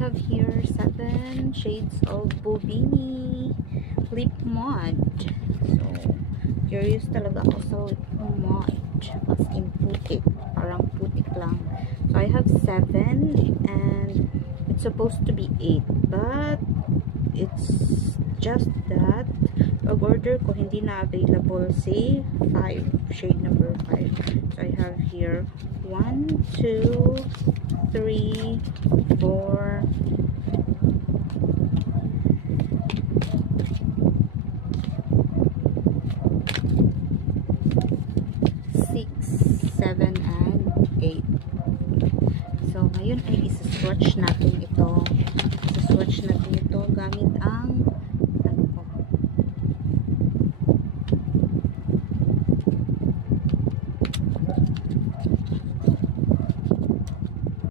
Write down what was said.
have here 7 shades of Bobini lip mod. So, curious talaga ako sa lip mod. As in putik. Parang putik lang. So, I have 7 and it's supposed to be 8. But, it's just that pag-order ko hindi na available say 5. Shade number 5. So, I have here 1, 2, 3, 4, 6, 7, and 8. So, ngayon ay isa-swatch natin ito. Isa-swatch natin ito gamit ang